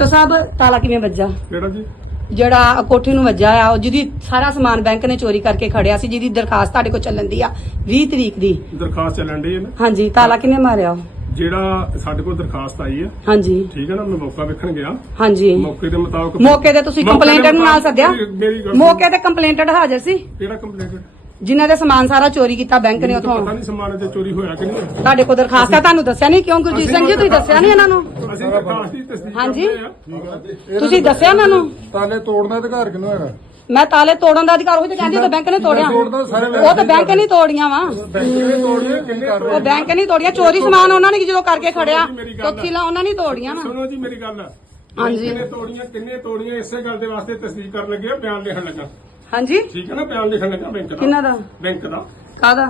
Inspector ਸਾਹਿਬ ਤਾਲਾ ਕਿਵੇਂ ਵੱਜਾ? ਕਿਹੜਾ ਜੀ? ਜਿਹੜਾ ਕੋਠੀ ਨੂੰ ਵੱਜਾ ਆ ਉਹ ਜਿਹਦੀ ਸਾਰਾ ਸਮਾਨ ਬੈਂਕ ਨੇ ਚੋਰੀ ਕਰਕੇ ਖੜਿਆ ਸੀ ਜਿਹਦੀ ਦਰਖਾਸਤ ਤੁਹਾਡੇ ਕੋਲ ਚੱਲਣ ਦੀ ਆ 20 ਤਰੀਕ ਦੀ। ਦਰਖਾਸਤ ਚੱਲਣ ਦੀ ਹੈ ਨਾ? ਹਾਂਜੀ ਤਾਲਾ ਕਿਨੇ ਮਾਰਿਆ? ਜਿਹੜਾ ਸਾਡੇ ਕੋਲ ਦਰਖਾਸਤ ਆਈ ਹੈ। ਹਾਂਜੀ। ਠੀਕ ਹੈ ਨਾ ਮੈਂ ਮੌਕਾ ਵੇਖਣ ਗਿਆ। ਹਾਂਜੀ। ਮੌਕੇ ਦੇ ਮੁਤਾਬਕ ਮੌਕੇ ਤੇ ਤੁਸੀਂ ਮੌਕੇ ਦੇ ਕੰਪਲੇਂਟਰ ਨੂੰ ਨਾਲ ਮੁਤਾਬਕ ਸੱਦਿਆ? ਮੇਰੀ- ਮੇਰੀ ਗੱਲ ਮੌਕੇ ਤੇ ਕੰਪਲੇਂਟਰ ਹਾਜ਼ਰ ਸੀ? ਕਿਹੜਾ ਕੰਪਲੇਂਟ ਜਿਨ੍ਹਾਂ ਦੇ ਸਮਾਨ ਸਾਰਾ ਚੋਰੀ ਕੀਤਾ ਬੈਂਕ ਨੇ ਉਥੋਂ। ਪਤਾ ਨਹੀਂ ਸਮਾਨ ਜੇ ਚੋਰੀ ਹੋਇਆ ਕਿ ਨਹੀਂ ਤੁਹਾਡੇ ਕੋਲ ਦਰਖਾਸਤ ਆ ਤੁਹਾਨੂੰ ਦੱਸਿਆ ਨਹੀਂ ਕਿਉਂ? ਗੁਰਜੀਤ ਸਿੰਘ ਜੀ ਤੁਸੀਂ ਦੱਸਿਆ ਨਹੀਂ ਇਹਨਾਂ ਨੂੰ? ਅਸੀਂ ਦਰਖਾਸਤ ਦੀ ਤਸਦੀਕ ਹਾਂਜੀ। ਤੁਸੀਂ ਦੱਸਿਆ ਉਹਨਾਂ ਨੂੰ ਤਾਲੇ ਤੋੜਨ ਦਾ ਅਧਿਕਾਰ ਕਿਹਨੂੰ ਹੈਗਾ? ਮੈਂ ਤਾਲੇ ਤੋੜਨ ਦਾ ਅਧਿਕਾਰ ਉਹ ਤੇ ਕਹਿੰਦੀ ਉਹ ਤਾਂ ਬੈਂਕ ਨੇ ਤੋੜਿਆ। ਤੋੜਦਾ ਸਾਰੇ ਉਹ ਤਾਂ ਬੈਂਕ ਨੇ ਤੋੜੀਆਂ। ਵਾ। ਬੈਂਕ ਨੇ ਕਿੰਨੇ ਕਰ ਉਹ ਬੈਂਕ ਨਹੀਂ ਤੋੜੀਆਂ। ਚੋਰੀ ਸਮਾਨ ਉਹਨਾਂ ਨੇ ਜਦੋਂ ਕਰਕੇ ਖੜਿਆ? ਤਫਸੀਲਾਂ ਉਹਨਾਂ ਨੇ ਤੋੜੀਆਂ ਵਾ। ਸੁਣੋ ਜੀ ਮੇਰੀ ਗੱਲ। ਹਾਂਜੀ। ਕਿੰਨੇ ਤੋੜੀਆਂ ਕਿੰਨੇ ਤੋੜੀਆਂ? ਇਸੇ ਗੱਲ ਦੇ ਵਾਸਤੇ ਤਸਦੀਕ ਕਰਨ ਲੱਗੇ ਆ, ਬਿਆਨ ਲਿਖਣ ਲੱਗਾ। ਹਾਂਜੀ। ਠੀਕ ਹੈ ਨਾ? ਬਿਆਨ ਲਿਖਣ ਲੱਗਾ ਬੈਂਕ ਦਾ। ਕਿਹਨਾਂ ਦਾ? ਬੈਂਕ ਦਾ। ਕਾਦਾ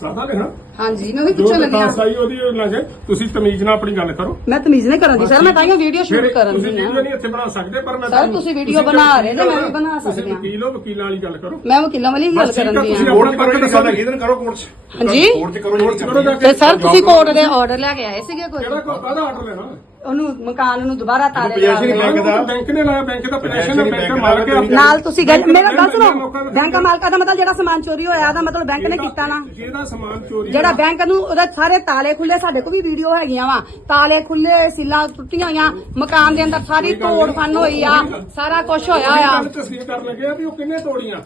ਸਾਦਾ ਲਿਖਣਾ ਹਾਂਜੀ ਮੈਂ ਵੀ ਜੋ ਪੁੱਛਣ ਲੱਗਿਆ। ਦਰਖਾਸਤ ਆਈ ਉਹਦੀ ਲੱਗੇ ਤੁਸੀਂ ਤਮੀਜ਼ ਨਾਲ ਆਪਣੀ ਗੱਲ ਕਰੋ। ਮੈਂ ਤਮੀਜ਼ ਨਹੀਂ ਕਰਾਂਗੀ ਸਰ ਮੈਂ ਤਾਂ ਹੀ ਵੀਡੀਓ ਸ਼ੂਟ ਫਿਰ ਕਰਨ ਤੁਸੀਂ ਦੀ ਵੀਡੀਓ ਆ ਨਹੀਂ ਇੱਥੇ ਬਣਾ ਸਕਦੇ ਪਰ ਮੈਂ ਸਰ, ਤੁਹਾਨੂੰ- ਤੁਸੀਂ ਵੀਡੀਓ ਤੁਸੀਂ ਬਣਾ ਵਕੀਲ ਰਹੇ ਜੇ, ਮੈਂ ਵੀ ਹੋ, ਬਣਾ ਤੁਸੀਂ ਸਕਦੀ ਹਾਂ। ਵਕੀਲ ਹੋ ਵਕੀਲਾਂ ਵਾਲੀ ਗੱਲ ਕਰੋ। ਮੈਂ ਵਕੀਲਾਂ ਵਾਲੀ ਗੱਲ ਬਸ ਠੀਕ ਕਰਨ ਆ, ਦੀ ਤੁਸੀਂ ਆ ਕੋਰਟ ਪੱਕ ਦੱਸੋ ਇਹਦਨ ਕਰੋ ਕੋਰਟ ਚ। ਹਾਂਜੀ। ਕੋਰਟ ਚ ਕਰੋ ਕੋਰਟ ਚ ਕਰੋ ਜਾ ਕੇ। ਤੇ ਸਰ ਤੁਸੀਂ ਕੋਰਟ ਦੇ ਆਰਡਰ ਲੈ ਕੇ ਆਏ ਸੀਗੇ ਕੋਈ ਕਿਹੜਾ ਕੋ ਕਾਹਦਾ ਆਰਡਰ ਲੈਣਾ? ਉਹਨੂੰ ਮਕਾਨ ਨੂੰ ਦੁਬਾਰਾ ਤਾਲੇ ਲਾ ਬੈਂਕ ਦਾ- ਬੈਂਕ ਨੇ ਲਾਇਆ ਬੈਂਕ ਦਾ ਪੋਜੀਸ਼ਨ ਹੈ ਬੈਂਕ ਮਾਲਕ ਹੈ ਦਾ- ਨਾਲ ਤੁਸੀਂ ਗੱਲ ਮੇਰਾ ਗੱਲ ਸੁਣੋ। ਬੈਂਕ ਮਾਲਕਾ ਦਾ ਮਤਲਬ ਜਿਹੜਾ ਸਮਾਨ ਚੋਰੀ ਹੋਇਆ ਉਹਦਾ ਮਤਲਬ ਬੈਂਕ ਨੇ ਕੀਤਾ ਨਾ। ਜਿਹਦਾ ਸਮਾਨ ਚੋਰੀ ਜਿਹੜਾ ਬੈਂਕ ਨੂੰ ਉਹਦੇ ਸਾਰੇ ਤਾਲੇ ਖੁੱਲੇ ਸਾਡੇ ਕੋਲ ਵੀ ਵੀਡੀਓ ਹੈਗੀਆਂ ਵਾ। ਤਾਲੇ ਖੁੱਲੇ ਸਿੱਲਾਂ ਟੁੱਟੀਆਂ ਹੋਈਆਂ ਮਕਾਨ ਦੇ ਅੰਦਰ ਸਾਰੀ ਤੋੜ ਫੰਨ ਹੋਈ ਆ ਸਾਰਾ ਕੁਝ ਹੋਇਆ ਆ। ਤਸਦੀਕ ਕਰਨ ਲੱਗੇ ਆ ਵੀ ਉਹ ਕਿੰਨੇ ਤੋੜੀਆਂ?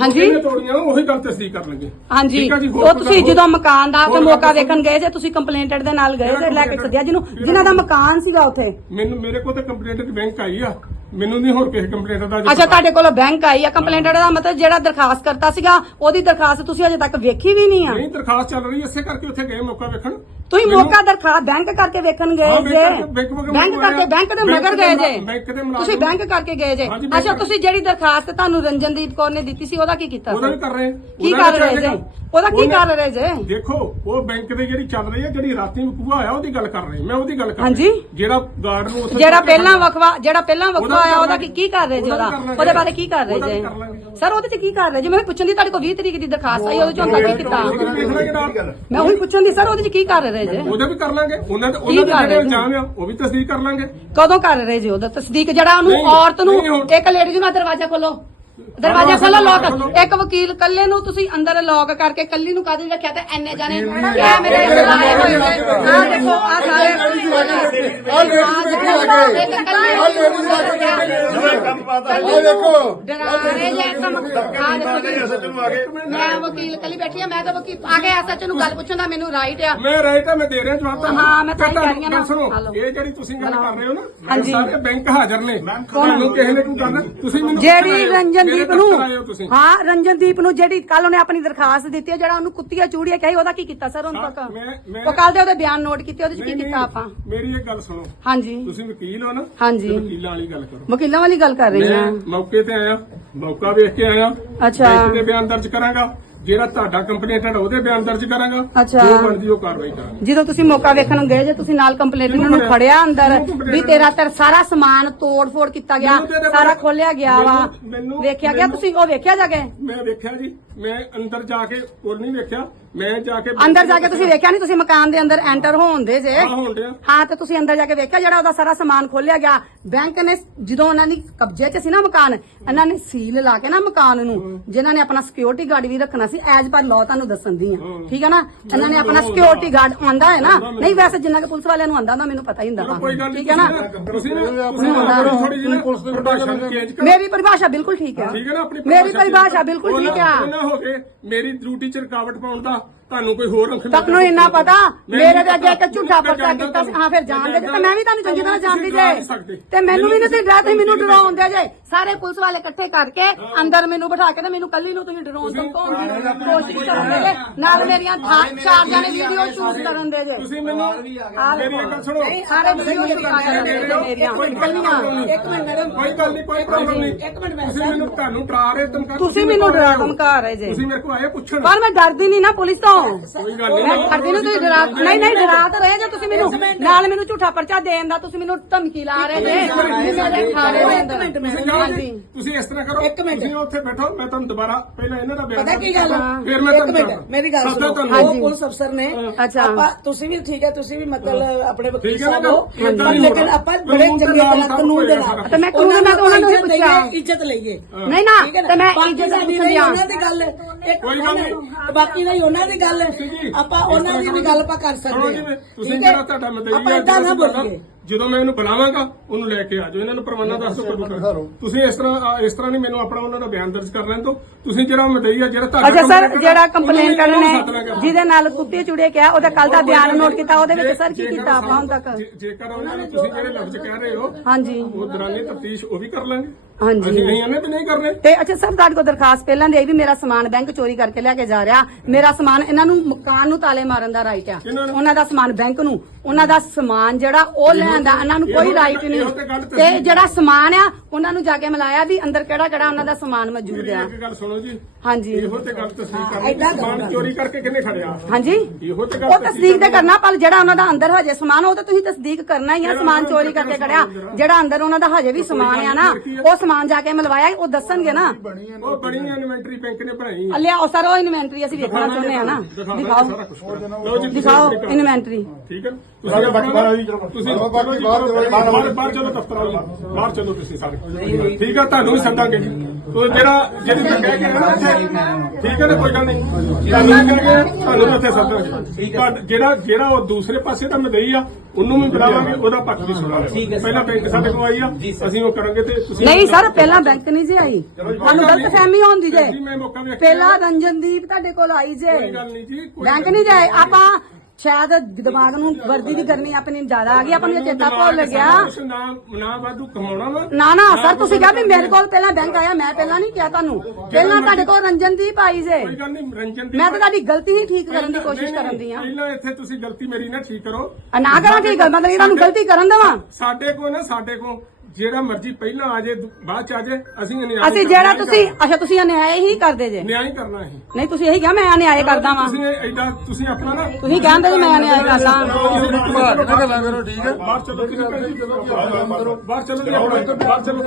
ਹਾਂਜੀ? ਕਿੰਨੇ ਤੋੜੀਆਂ ਉਹੀ ਗੱਲ ਤਸਦੀਕ ਕਰਨ ਲੱਗੇ ਹਾਂਜੀ। ਠੀਕ ਆ ਜੀ, ਹੋਰ ਉਹ ਕੋਈ ਤੁਸੀਂ ਗੱਲ- ਜਦੋਂ ਮਕਾਨ ਦਾ ਤੇ ਮੌਕਾ ਵੇਖਣ ਗਏ ਜੇ ਤੁਸੀਂ ਕੰਪਲੇਂਟਡ ਦੇ ਨਾਲ ਗਏ ਤੇ ਲੈ ਕੇ ਸੱਦਿਆ ਜਿਹਨੂੰ ਜਿਨ੍ਹਾਂ ਦਾ ਮਕਾਨ ਸੀਗਾ ਉੱਥੇ। ਮੈਨੂੰ ਮੇਰੇ ਕੋਲ ਤਾਂ ਕੰਪਲੇਂਟ ਦੀ ਬੈਂਕ ਆਈ ਆ। ਮੈਨੂੰ ਨਹੀਂ ਹੋਰ ਕਿਸੇ ਕੰਪਲੇਂਟ ਦਾ ਅੱਛਾ। ਤੁਹਾਡੇ ਕੋਲ ਬੈਂਕ ਆਈ ਆ। ਕੰਪਲੇਂਟਡ ਦਾ ਮਤਲਬ ਜਿਹੜਾ ਦਰਖਾਸਤ ਕਰਤਾ ਸੀਗਾ ਉਹਦੀ ਦਰਖਾਸਤ ਤੁਸੀਂ ਅਜੇ ਤੱਕ ਵੇਖੀ ਵੀ ਨਹੀਂ ਆ। ਨਹੀਂ ਦਰਖਾਸਤ ਚੱਲ ਰਹੀ ਹੈ, ਇਸੇ ਕਰਕੇ ਉੱਥੇ ਗਏ ਮੌਕਾ ਵੇਖਣ। ਤੁਸੀਂ ਮੌਕਾ ਦਰਖਾਸਤ ਬੈਂਕ ਕਰਕੇ ਵੇਖਣ ਗਏ ਜੇ ਬੈਂਕ ਕਰਕੇ- ਬੈਂਕ ਦੇ ਮਗਰ ਗਏ ਜੇ ਤੁਸੀਂ ਬੈਂਕ ਕਰਕੇ ਗਏ ਜੇ ਅੱਛਾ ਤੁਸੀਂ ਜਿਹੜੀ ਦਰਖਾਸਤ ਤੁਹਾਨੂੰ ਰੰਜਨਦੀਪ ਕੌਰ ਨੇ ਦਿੱਤੀ ਸੀ ਉਹਦਾ ਕੀ ਕੀਤਾ ਉਹਦਾ ਵੀ? ਕਰ ਰਹੇ ਕੀ ਕਰ ਰਹੇ ਜੇ। ਉਹਦਾ ਕੀ ਕਰ ਰਹੇ ਜੇ ਦੇਖੋ ਉਹ ਬੈਂਕ ਦੀ ਜਿਹੜੀ ਚੱਲ ਰਹੀ ਹੈ ਜਿਹੜੀ ਰਾਤੀ ਵਕੂਆ ਹੋਇਆ ਉਹਦੀ ਗੱਲ ਕਰ ਰਹੀ ਮੈਂ ਉਹਦੀ ਗੱਲ ਕਰ ਰਿਹਾ। ਹਾਂਜੀ। ਜਿਹੜਾ ਗਾਰਡ ਨੂੰ ਉੱਥੇ ਜਿਹੜਾ ਪਹਿਲਾਂ ਵਕਵਾ ਜਿਹੜਾ ਪਹਿਲਾਂ ਉਹਦਾ ਵਕਵਾ ਵੀ ਆਇਆ ਉਹਦਾ। ਕੀ ਕੀ ਕਰ ਰਹੇ ਜੀ ਉਹਦਾ ਉਹਦਾ ਬਾਰੇ ਕੀ ਕਰ ਰਹੇ ਜੇ। ਸਰ ਉਹਦੇ ਚ ਕੀ ਕਰ ਰਹੇ ਜੀ ਮੈਂ ਪੁੱਛਣ ਦੀ ਤੁਹਾਡੇ ਕੋਲ 20 ਤਰੀਕ ਦੀ ਦਰਖਾਸਤ ਆਈ ਉਹਦੇ ਚ ਕੀ ਕੀਤਾ। ਮੈਂ ਉਹੀ ਪੁੱਛਣ ਦੀ ਸਰ ਉਹਦੇ ਚ ਕੀ ਕਰ ਰਹੇ ਜੇ। ਉਹਦੇ ਵੀ ਕਰ ਲਾਂਗੇ। ਉਹਨਾਂ ਦੇ ਉਹਨਾਂ ਦੇ ਜਿਹੜੇ ਇਲਜ਼ਾਮ ਆ ਉਹ ਵੀ ਤਸਦੀਕ ਕਰ ਲਾਂਗੇ। ਕਦੋਂ ਕਰ ਰਹੇ ਜੀ ਉਹਦਾ ਤਸਦੀਕ ਜਿਹੜਾ ਉਹਨੂੰ ਔਰਤ ਨੂੰ ਇੱਕ ਲੇਡੀ ਨੂੰ ਦਰਵਾਜ਼ਾ ਖੋਲੋ। ਦਰਵਾਜ਼ਾ ਖੋਲੋ ਲੋਕ ਇੱਕ ਵਕੀਲ ਕੱਲੇ ਨੂੰ ਤੁਸੀਂ ਅੰਦਰ ਲੌਕ ਕਰਕੇ ਕੱਲੀ ਨੂੰ ਕਾਹਦੇ ਰੱਖਿਆ ਤੇ ਐਨੇ ਜਾਣੇ ਕਿਆ ਮੇਰੇ ਲਾਏ ਹੋਏ ਨੇ। ਆ ਦੇਖੋ ਆ ਸਾਰੇ ਡਰਾਰੇ ਜੇ ਕੰਮ ਆ ਦੇਖੋ ਮੈਂ ਵਕੀਲ ਕੱਲੀ ਬੈਠੀ ਆ ਮੈਂ ਤਾਂ ਵਕੀਲ ਆ ਕੇ ਐਸਐਚ ਨੂੰ ਗੱਲ ਪੁੱਛਣ ਦਾ ਮੈਨੂੰ ਰਾਈਟ ਆ। ਮੈਂ ਰਾਈਟ ਆ ਮੈਂ ਦੇ ਰਿਹਾ ਜਵਾਬ ਤੁਹਾਨੂੰ। ਹਾਂ, ਮੈਂ ਤਾਂ ਕਹਿ ਰਹੀ ਨਾ। ਹਲੋ। ਇਹ ਜਿਹੜੀ ਤੁਸੀਂ ਗੱਲ ਕਰ ਰਹੇ ਹੋ ਨਾ। ਸਾਰੇ ਬੈਂਕ ਹਾਜ਼ਰ ਨੇ। ਤੁਹਾਨੂੰ ਕਿਸੇ ਨੇ ਕੋਈ ਕਰਨਾ ਤੁਸੀਂ ਮੈਨੂੰ ਜਿਹੜੀ ਆਏ ਹੋ, ਰੰਜਨਦੀਪ ਨੂੰ ਹੋ ਰੰਜਨਦੀਪ ਨੂੰ ਜਿਹੜੀ ਕੱਲ ਉਹਨੇ ਆਪਣੀ ਦਰਖਾਸਤ ਦਿੱਤੀ ਹੈ ਜਿਹੜਾ ਉਹਨੂੰ ਕੁੱਤੀਆਂ ਚੂੜੀਆਂ ਕਹੀ ਉਹਦਾ ਕੀ ਕੀਤਾ ਸਰ ਹੁਣ ਤੱਕ? ਉਹ ਕੱਲ ਦੇ ਉਹਦੇ ਬਿਆਨ ਨੋਟ ਕੀਤੇ ਉਹਦੇ ਚ ਕੀ ਕੀਤਾ ਆਪਾਂ? ਮੇਰੀ ਇੱਕ ਗੱਲ ਸੁਣੋ। ਹਾਂਜੀ। ਤੁਸੀਂ ਵਕੀਲ ਹੋ ਨਾ ਹਾਂਜੀ। ਵਕੀਲਾਂ ਵਾਲੀ ਗੱਲ ਕਰੋ। ਵਕੀਲਾਂ ਵਾਲੀ ਗੱਲ ਕਰ ਰਹੀ ਹਾਂ। ਮੌਕੇ ਤੇ ਆਇਆ ਮੌਕਾ ਵੇਖ ਕੇ ਆਇਆ ਅੱਛਾ। ਬਿਆਨ ਦਰਜ ਕਰਾਂਗਾ। ਜਿਹੜਾ ਤੁਹਾਡਾ ਕੰਪਲੇਂਟਡ ਉਹਦੇ ਬਿਆਨ ਦਰਜ ਕਰਾਂਗਾ। ਅੱਛਾ। ਜੋ ਬਣਦੀ ਉਹ ਕਾਰਵਾਈ ਕਰਾਂਗਾ। ਜਦੋਂ ਤੁਸੀਂ ਮੌਕਾ ਵੇਖਣ ਗਏ ਜੇ ਤੁਸੀਂ ਨਾਲ ਕੰਪਲੇਂਟ ਨੂੰ ਫੜਿਆ? ਫੜਿਆ ਅੰਦਰ complaint ਵੀ ਤੇਰਾ ਤੇਰਾ ਸਾਰਾ ਸਮਾਨ ਤੋੜ ਫੋੜ ਕੀਤਾ ਗਿਆ ਮੈਨੂੰ ਸਾਰਾ ਖੋਲਿਆ ਗਿਆ ਵਾ। ਮੈਨੂੰ- ਮੈਨੂੰ- ਵੇਖਿਆ ਗਿਆ ਮੈਨੂੰ- ਤੁਸੀਂ ਉਹ ਵੇਖਿਆ ਜਾ ਕੇ? ਮੈਂ ਵੇਖਿਆ ਜੀ। ਮੈਂ ਅੰਦਰ ਜਾ ਕੇ ਉਹ ਨਹੀਂ ਵੇਖਿਆ। ਮੈਂ ਜਾ ਕੇ ਅੰਦਰ ਜਾ ਕੇ ਤੁਸੀਂ ਵੇਖਿਆ ਨਹੀਂ ਤੁਸੀਂ ਮਕਾਨ ਦੇ ਅੰਦਰ ਐਂਟਰ ਹੋਣ ਦੇ ਜੇ। ਹਾਂ ਹੋਣ ਡਿਆ। ਹਾਂ ਤੇ ਤੁਸੀਂ ਅੰਦਰ ਜਾ ਕੇ ਵੇਖਿਆ ਜਿਹੜਾ ਉਹਦਾ ਸਾਰਾ ਸਮਾਨ ਖੋਲਿਆ ਗਿਆ। ਬੈਂਕ ਨੇ ਜਦੋਂ ਉਹਨਾਂ ਦੀ ਕਬਜ਼ੇ 'ਚ ਸੀ ਨਾ ਮਕਾਨ ਇਹਨਾਂ ਨੇ ਸੀਲ ਲਾ ਕੇ ਨਾ ਮਕਾਨ ਨੂੰ ਜਿਨ੍ਹਾਂ ਨੇ ਆਪਣਾ ਸਿਕਿਉਰਿਟੀ ਗਾਰਡ ਵੀ ਰੱਖਣਾ ਸੀ ਐਜ ਪਰ ਲਾਅ ਤੁਹਾਨੂੰ ਦੱਸਣ ਦੀ ਆ। ਠੀਕ ਹੈ ਨਾ? ਇਹਨਾਂ ਨੇ ਆਪਣਾ ਸਿਕਿਉਰਿਟੀ ਗਾਰਡ ਆਂਦਾ ਹੈ ਨਾ। ਨਹੀਂ ਵੈਸੇ ਜਿੰਨਾ ਕਿ ਪੁਲਿਸ ਵਾਲਿਆਂ ਨੂੰ ਆਂਦਾ ਹੁੰਦਾ ਮੈਨੂੰ ਪਤਾ ਹੀ ਹੁੰਦਾ। ਚਲੋ ਵਾ ਕੋਈ ਗੱਲ ਨਹੀਂ ਠੀਕ ਹੈ ਨਾ? ਤੁਸੀਂ ਨਾ ਆਪਣੀ ਤੁਸੀਂ ਥੋੜੀ ਜਿਹੀ ਪੁਲਿਸ ਦੇ ਪ੍ਰੋਡਕਸ਼ਨ ਚੇਂਜ ਕਰੋ। ਮੇਰੀ ਪਰਿਭਾਸ਼ਾ ਬਿਲਕੁਲ ਠੀਕ ਹੈ। ਠੀਕ ਹੈ ਨਾ? ਆਪਣੀ ਮੇਰੀ ਪਰਿਭਾਸ਼ਾ ਬਿਲਕੁਲ ਠੀਕ ਆ ਉਹ ਹੋ ਗਏ ਮੇਰੀ ਡਿਊਟੀ ਚ ਰੁਕਾਵਟ ਪਾਉਣ ਦਾ ਤੁਹਾਨੂੰ ਕੋਈ ਹੋਰ ਅੰਖ ਤੁਹਾਨੂੰ ਇੰਨਾ ਪਤਾ? ਮੈਂ ਮੇਰੇ ਦੇ ਅੱਗੇ ਇੱਕ। ਝੂਠਾ ਮੈਂ ਪਰਚਾ ਕੀਤਾ ਸੀ। ਹਾਂ ਫਿਰ ਜਾਣਦੇ ਜੇ ਤੇ ਮੈਂ ਵੀ ਤੁਹਾਨੂੰ ਚੰਗੀ ਤਰ੍ਹਾਂ ਜਾਣਦੀ। ਜੇ। ਤੇ ਮੈਨੂੰ ਵੀ ਨਹੀਂ ਤੁਸੀਂ ਡਰਾ ਤੁਸੀਂ ਮੈਨੂੰ ਡਰਾਉਂਦੇ ਜੇ? ਸਾਰੇ ਪੁਲਿਸ ਵਾਲੇ ਇਕੱਠੇ ਕਰਕੇ ਅੰਦਰ ਮੈਨੂੰ ਬਿਠਾ ਕੇ ਤੇ ਮੈਨੂੰ ਕੱਲੀ ਨੂੰ ਤੁਸੀਂ ਡਰਾਉਣ ਤੋਂ ਦੀ ਕੋਸ਼ਿਸ਼ ਕਰਦੇ ਜੇ? ਨਾਲ ਮੇਰੀਆਂ ਚਾਰ ਜਾਣੇ ਵੀਡੀਓ ਸ਼ੂਟ ਕਰਨ ਦੇ ਜੇ। ਤੁਸੀਂ ਮੈਨੂੰ ਮੇਰੀ ਇੱਕ ਗੱਲ ਸੁਣੋ। ਸਾਰੇ ਵੀਡੀਓ ਜੇ ਮੇਰੀਆਂ। ਇੱਕ ਮਿੰਟ ਮੈਡਮ। ਕੋਈ ਗੱਲ ਨਹੀਂ ਕੋਈ ਪ੍ਰੋਬਲਮ ਨਹੀਂ। ਇੱਕ ਮਿੰਟ ਤੁਸੀਂ ਮੈਨੂੰ ਤੁਹਾਨੂੰ ਡਰਾ ਰਹੇ ਧਮਕਾ ਤੁਸੀਂ ਮੈਨੂੰ ਡਰਾ ਧਮਕਾ ਰਹੇ ਜੇ। ਤੁਸੀਂ ਮੇਰੇ ਕੋਲ ਆਏ ਪੁੱਛਣ। ਪਰ ਮੈਂ ਡਰਦੀ ਨਹੀਂ ਨਾ ਪੁਲਿਸ ਤੋਂ ਕੋਈ ਗੱਲ ਨਹੀਂ ਮੈਂ ਕਰਦੀ ਨੂੰ ਤੁਸੀਂ ਡਰਾ ਨਹੀਂ ਨਹੀਂ ਡਰਾ ਤਾਂ ਰਹੇ ਜੇ ਤੁਸੀਂ ਮੈਨੂੰ ਨਾਲ ਮੈਨੂੰ ਝੂਠਾ ਪਰਚਾ ਦੇਣ ਦਾ ਤੁਸੀਂ ਮੈਨੂੰ ਧਮਕੀ ਲਾ ਰਹੇ ਜੇ ਮੇਰੇ ਖਾਣੇ ਦੇ ਅੰਦਰ ਤੁਸੀਂ ਜਾਓ ਹਾਂਜੀ ਜੀ ਤੁਸੀਂ ਇਸ ਤਰ੍ਹਾਂ ਕਰੋ ਇੱਕ ਮਿੰਟ। ਤੁਸੀਂ ਉੱਥੇ ਬੈਠੋ ਮੈਂ ਤੁਹਾਨੂੰ ਦੁਬਾਰਾ ਪਹਿਲਾਂ ਇਹਨਾਂ ਦਾ ਬਿਆਨ ਪਤਾ ਕੀ ਗੱਲ ਆ? ਫਿਰ ਮੈਂ ਇੱਕ ਤੁਹਾਨੂੰ ਮਿੰਟ ਦੱਸਦਾ। ਮੇਰੀ ਗੱਲ ਦੱਸਦਾ ਸੁਣੋ ਤੁਹਾਨੂੰ। ਉਹ ਪੁਲਿਸ ਅਫਸਰ ਨੇ ਅੱਛਾ। ਆਪਾਂ ਤੁਸੀਂ ਵੀ ਠੀਕ ਹੈ ਤੁਸੀਂ ਵੀ ਮਤਲਬ ਆਪਣੇ ਵਕੀਲ ਠੀਕ ਹੈ ਨਾ? ਸਾਹਿਬ ਹੋ ਹਾਂਜੀ। ਪਰ ਲੇਕਿਨ ਆਪਾਂ ਬੜੇ ਕਾਨੂੰਨ ਦੇ ਚੰਗੇ ਨਾਲ ਤਰ੍ਹਾਂ ਸਭ ਕਾਨੂੰਨ ਦੇ ਹੋਏਗਾ ਨਾਲ ਤੇ ਮੈਂ ਕਾਨੂੰਨ ਮੈਂ ਤਾਂ ਉਹਨਾਂ ਨੂੰ ਹੀ ਇੱਜ਼ਤ ਦੇਈਏ, ਪੁੱਛਿਆ। ਇੱਜ਼ਤ ਲਈਏ ਨਹੀਂ ਨਾ ਠੀਕ ਹੈ ਤੇ ਮੈਂ ਬਾਕੀ ਇੱਜ਼ਤ ਸਾਡੀ ਪੁੱਛਦੀ ਨਹੀਂ ਆ ਉਹਨਾਂ ਦੀ ਗੱਲ ਹੈ ਇੱਕ ਕੋਈ ਗੱਲ ਨਹੀਂ। ਬਾਕੀ ਨਹੀਂ ਉਹਨਾਂ ਦੀ ਗੱਲ ਹੈ ਜੀ, ਆਪਾਂ ਉਹਨਾਂ ਦੀ ਵੀ ਗੱਲ ਆਪਾਂ ਕਰ ਸਕਦੇ ਹਾਂ। ਤੁਸੀਂ? ਜਿਹੜਾ ਤੁਹਾਡਾ ਮਦਈ ਆਪਾਂ ਏਦਾਂ ਨਾ ਬੋਲੀਏ। ਜਦੋਂ ਮੈਂ ਇਹਨੂੰ ਬੁਲਾਵਾਂਗਾ ਉਹਨੂੰ ਲੈ ਕੇ ਆ ਜਾਓ। ਇਹਨਾਂ ਨੂੰ ਪਰਵਾਨਾ ਦੱਸ ਦਿਓ ਕਦੋਂ ਤੱਕ ਤੁਸੀਂ ਇਸ ਤਰ੍ਹਾਂ ਇਸ ਤਰ੍ਹਾਂ ਨਹੀਂ ਮੈਨੂੰ ਆਪਣਾ ਉਹਨਾਂ ਦਾ ਬਿਆਨ ਦਰਜ ਕਰ ਲੈਣ ਦਿਓ ਤੁਸੀਂ ਜਿਹੜਾ ਮਦਈ ਆ ਜਿਹੜਾ ਤੁਹਾਡਾ ਅੱਛਾ ਸਰ ਜਿਹੜਾ ਕੰਪਲੇਨ ਕਰਨ ਨੇ। ਜਿਹਦੇ ਨਾਲ ਕੁੱਤੇ ਚੁੜੇ ਕਿਹਾ ਉਹਦਾ ਕੱਲ ਦਾ ਬਿਆਨ ਨੋਟ ਕੀਤਾ ਉਹਦੇ ਵਿੱਚ ਸਰ ਕੀ ਕੀਤਾ ਆਪਾਂ ਹੁਣ ਤੱਕ? ਜੇਕਰ ਉਹਨਾਂ ਨੂੰ ਤੁਸੀਂ ਜਿਹੜੇ ਲਫ਼ਜ਼ ਕਹਿ ਰਹੇ ਹੋ ਹਾਂਜੀ। ਉਹ ਦੌਰਾਨੇ ਤਫਤੀਸ਼ ਉਹ ਵੀ ਕਰ ਲਾਂਗੇ। ਹਾਂਜੀ। ਅਸੀਂ ਨਹੀਂ ਆਨੇ ਤੇ ਨਹੀਂ ਕਰ ਰਹੇ ਤੇ ਅੱਛਾ ਸਰ ਤੁਹਾਡੇ ਕੋਲ ਦਰਖਾਸਤ ਪਹਿਲਾਂ ਦੀ ਆਈ ਵੀ ਮੇਰਾ ਸਮਾਨ ਬੈਂਕ ਚੋਰੀ ਕਰਕੇ ਲੈ ਕੇ ਜਾ ਰਿਹਾ। ਮੇਰਾ ਸਮਾਨ ਇਹਨਾਂ ਨੂੰ ਮਕਾਨ ਨੂੰ ਤਾਲੇ ਮਾਰਨ ਦਾ ਰਾਈਟ ਆ? ਉਹਨਾਂ ਦਾ ਸਮਾਨ ਬੈਂਕ ਨੂੰ ਉਹਨਾਂ ਦਾ ਸਮਾਨ ਜਿਹੜਾ ਉਹ ਲੈਣ ਦਾ ਇਹਨਾਂ ਨੂੰ ਕੋਈ ਰਾਈਟ ਨਹੀਂ ਤਾਂ। ਜਿਹੜਾ ਸਮਾਨ ਆ ਉਹਨਾਂ ਨੂੰ ਜਾ ਕੇ ਮਿਲਾਇਆ ਵੀ ਅੰਦਰ ਕਿਹੜਾ ਕਿਹੜਾ ਉਹਨਾਂ ਦਾ ਸਮਾਨ ਮੌਜੂਦ ਆ। ਇੱਕ ਗੱਲ ਸੁਣੋ ਜੀ। ਹਾਂਜੀ। ਇਹੋ ਤੇ ਗੱਲ ਤਸਦੀਕ ਕਰਨੀ। ਸਮਾਨ ਗੱਲ। ਚੋਰੀ ਕਰਕੇ ਕਿੰਨੇ ਖੜਿਆ? ਹਾਂਜੀ। ਇਹੋ ਤੇ ਗੱਲ ਉਹ ਤਸਦੀਕ ਤੇ ਕਰਨਾ। ਪਰ ਜਿਹੜਾ ਉਹਨਾਂ ਦਾ ਅੰਦਰ ਹਜੇ ਸਮਾਨ ਉਹ ਤਾਂ ਤੁਸੀਂ ਤਸਦੀਕ ਕਰਨਾ ਹੀ ਆ ਸਮਾਨ ਚੋਰੀ ਕਰਕੇ ਖੜਿਆ। ਜਿਹੜਾ ਅੰਦਰ ਉਹਨਾਂ ਦਾ ਹਜੇ ਵੀ ਸਮਾਨ ਆ ਨਾ ਉਹ ਸਮਾਨ ਜਾ ਕੇ ਮਿਲਵਾਇਆ ਉਹ ਦੱਸਣਗੇ ਨਾ। ਉਹ ਬੜੀ ਇਨਵੈਂਟਰੀ ਬੈਂਕ ਨੇ ਬਣਾਈ ਆ। ਲਿਆਓ ਸਰ ਉਹ ਇਨਵੈਂਟਰੀ ਅਸੀਂ ਵੇਖਣਾ ਚਾਹੁੰਦੇ ਆ ਨਾ। ਦਿਖਾਓ। ਦਿਖਾਓ। ਇਨਵੈਂਟਰੀ ਠੀਕ ਹੈ। ਤੁਸੀਂ ਬਾਕੀ ਬਾਹਰ ਚਲੋ। ਜੀ, ਬਾਹਰ ਬਾਹਰ ਬਾਹਰ ਚਲੋ ਦਫ਼ਤਰ ਆਓ ਜੀ। ਬਾਹਰ ਚਲੋ ਤੁਸੀਂ ਸਾਰੇ ਠੀਕ ਹੈ ਤੁਹਾਨੂੰ ਵੀ ਸੱਦਾਂਗੇ। ਜੀ ਉਹ ਜਿਹੜਾ ਜਿਹੜੀ ਮੈਂ ਕਹਿ ਕੇ ਨਾ ਉੱਥੇ, ਠੀਕ ਹੈ ਨਾ ਕੋਈ ਗੱਲ ਨਹੀਂ। ਤੁਹਾਨੂੰ ਵੀ ਕਹਿ ਕੇ ਤੁਹਾਨੂੰ ਵੀ ਉੱਥੇ ਸੱਦਾਂਗੇ। ਪਰ ਜਿਹੜਾ ਜਿਹੜਾ ਉਹ ਦੂਸਰੇ ਪਾਸੇ ਦਾ ਮਦਈ ਆ ਉਹਨੂੰ ਵੀ ਬੁਲਾਵਾਂਗੇ ਉਹਦਾ ਪੱਖ ਵੀ ਸੁਣਾਵਾਂਗੇ ਪਹਿਲਾਂ ਬੈਂਕ ਸਾਡੇ ਕੋਲ ਆਈ ਆ ਅਸੀਂ ਉਹ ਕਰਾਂਗੇ ਤੇ ਤੁਸੀਂ ਨਹੀਂ ਸਰ ਪਹਿਲਾਂ ਬੈਂਕ ਨਹੀਂ ਜੇ ਆਈ। ਤੁਹਾਨੂੰ ਗਲਤ ਫਹਿਮੀ ਹੁੰਦੀ ਜੇ। ਜੀ ਮੈਂ ਮੌਕਾ ਵੇਖ ਪਹਿਲਾਂ ਰੰਜਨਦੀਪ ਤੁਹਾਡੇ ਕੋਲ ਆਈ ਜੇ। ਕੋਈ ਗੱਲ ਨਹੀਂ ਜੀ ਕੋਈ ਬੈਂਕ ਨਹੀਂ। ਜਾਏ। ਆਪਾਂ ਸ਼ਾਇਦ ਦਿਮਾਗ ਨੂੰ ਵਰਦੀ ਦੀ ਗਰਮੀ ਆਪਣੀ ਜ਼ਿਆਦਾ ਆ ਗਈ ਆਪਾਂ ਨੂੰ ਇਹ ਚੇਤਾ ਭੁੱਲ ਗਿਆ। ਨਾ ਨਾ ਵਾਧੂ ਕਮਾਉਣਾ ਵਾ। ਨਾ ਨਾ ਸਰ ਤੁਸੀਂ ਕਿਹਾ ਵੀ ਮੇਰੇ ਕੋਲ ਪਹਿਲਾਂ ਬੈਂਕ ਆਇਆ ਮੈਂ ਪਹਿਲਾਂ ਨਹੀਂ ਕਿਹਾ ਤੁਹਾਨੂੰ। ਪਹਿਲਾਂ ਤੁਹਾਡੇ ਕੋਲ ਰੰਜਨਦੀਪ ਆਈ ਜੇ। ਕੋਈ ਗੱਲ ਨਹੀਂ ਰੰਜਨ ਦੀ ਮੈਂ ਤਾਂ ਤੁਹਾਡੀ ਗਲਤੀ ਹੀ ਠੀਕ ਕਰਨ ਦੀ ਕੋਸ਼ਿਸ਼ ਕਰਨ ਦੀ ਆ ਪਹਿਲਾਂ ਇੱਥੇ ਤੁਸੀਂ ਗਲਤੀ ਮੇਰੀ ਨਾ ਠੀਕ ਕਰੋ। ਨਾ ਕਰਾਂ ਠੀਕ ਮਤਲਬ ਕਿ ਤੁਹਾਨੂੰ ਗਲਤੀ ਕਰਨ ਦੇਵਾਂ। ਸਾਡੇ ਕੋਲ ਨਾ ਸਾਡੇ ਕੋਲ ਜਿਹੜਾ ਮਰਜ਼ੀ ਪਹਿਲਾਂ ਆ ਜੇ ਬਾਅਦ ਚ ਆ ਜੇ ਅਸੀਂ ਨਿਆਂ ਅਸੀਂ ਜਿਹੜਾ ਤੁਸੀਂ ਅੱਛਾ ਤੁਸੀਂ ਅਨਿਆਏ ਹੀ ਕਰਦੇ ਜੇ ਨਿਆਂ ਹੀ ਕਰਨਾ ਹੈ ਨਹੀਂ ਤੁਸੀਂ ਇਹੀ ਕਿਹਾ ਮੈਂ ਅਨਿਆਏ ਕਰਦਾ ਵਾਂ ਤੁਸੀਂ ਐਡਾ ਤੁਸੀਂ ਆਪਣਾ ਨਾ ਤੁਸੀਂ ਕਹਿੰਦੇ ਜੀ ਮੈਂ ਅਨਿਆਏ ਕਰਦਾ ਠੀਕ ਹੈ ਬਾਹਰ ਚਲੋ ਤੁਸੀਂ ਜੀ, ਬਾਹਰ ਚਲੋ ਜੀ ਬਾਹਰ ਚਲੋ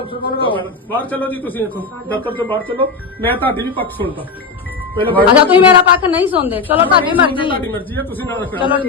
ਬਾਹਰ ਚਲੋ ਜੀ ਤੁਸੀਂ ਇੱਥੋਂ ਦਫ਼ਤਰ ਤੋਂ ਬਾਹਰ ਚਲੋ ਮੈਂ ਤੁਹਾਡੀ ਵੀ ਪੱਖ ਸੁਣਦਾ ਅੱਛਾ ਤੁਸੀਂ ਮੇਰਾ ਪੱਖ ਨਹੀਂ ਸੁਣਦੇ ਚਲੋ ਤੁਹਾਡੀ ਮਰਜ਼ੀ ਤੁਹਾਡੀ ਮਰਜ਼ੀ ਹੈ ਤੁਸੀਂ ਨਾ ਰੱਖਣਾ ਚਲੋ ਠੀਕ